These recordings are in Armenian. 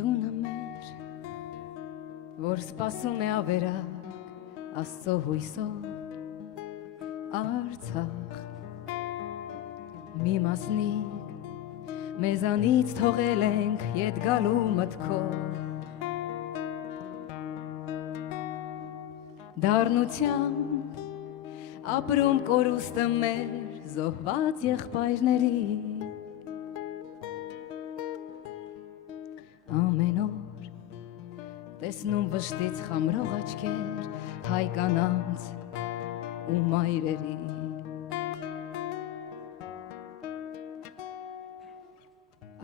Տունը մեր, որ սպասում է ավերակ Աստծո հույսով Արցախ մի մասնիկ մեզանից թողել ենք ետ գալու մտքով Դառնությամբ ապրում կորուստը մեր զոհված եղբայրների Ամեն օր տեսնում վշտից խամրող աչքեր հայ կանանց ու մայրերի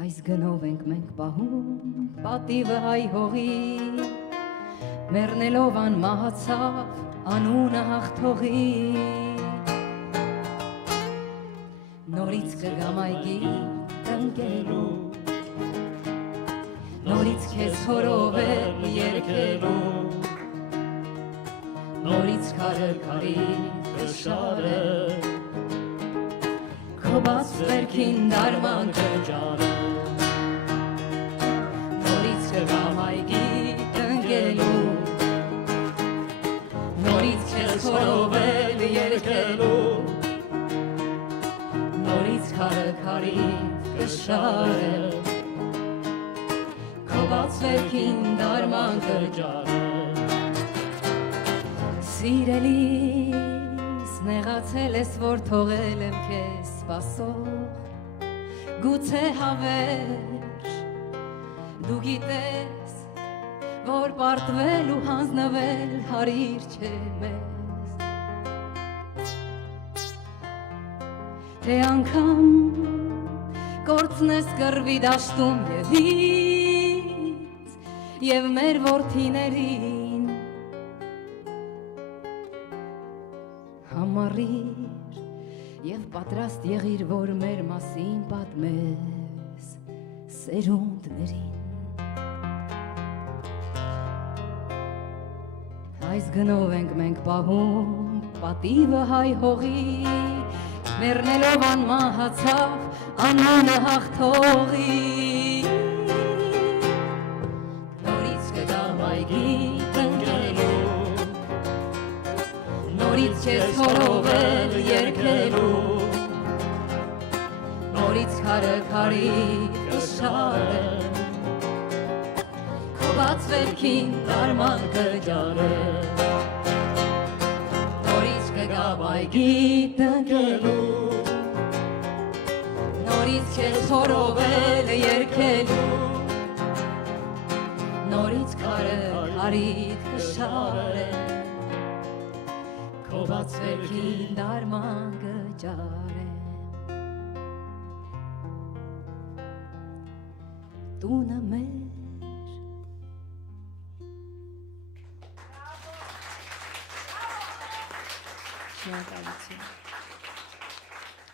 Այս գնով ենք մենք պահում պատիվը հայ հողի մեռնելով անմահացավ անունը հաղթողի Նորից կգամ այգի տնկելու Նորից քեզ հորովել երկելու Նորից քարը կշարել Քո բաց վերքին դարման կջարել Նորից կգամ այգի տնկելու Նորից քեզ հորովել երկելու Նորից քարը կշարել Բաց վերքին դարման կջարել Սիրելիս նեղացել ես, որ թողել եմ քեզ սպասող Գուցե հավերժ դու գիտես, որ պարտվել ու հանձնվել հարիր չէ մեզ Թե անգամ կորցնես կռվի դաշտում և մեր որդիներին համառիր և պատրաստ եղիր, որ մեր մասին պատմես սերունդներին Այս գնով ենք մենք պահում պատիվը հայ հողի մեռնելով անմահացավ անունը հաղթողի Նորից քեզ հորովել երկելու Նորից քարը կշարել Քո բաց վերքին դարման կջարել Նորից կգամ այգի տնկելու Նորից քեզ հորովել երկելու Նորից քարը կշարել Քո բաց վերքին դարման կջարեմ Տունը մեր Շնորհակալություն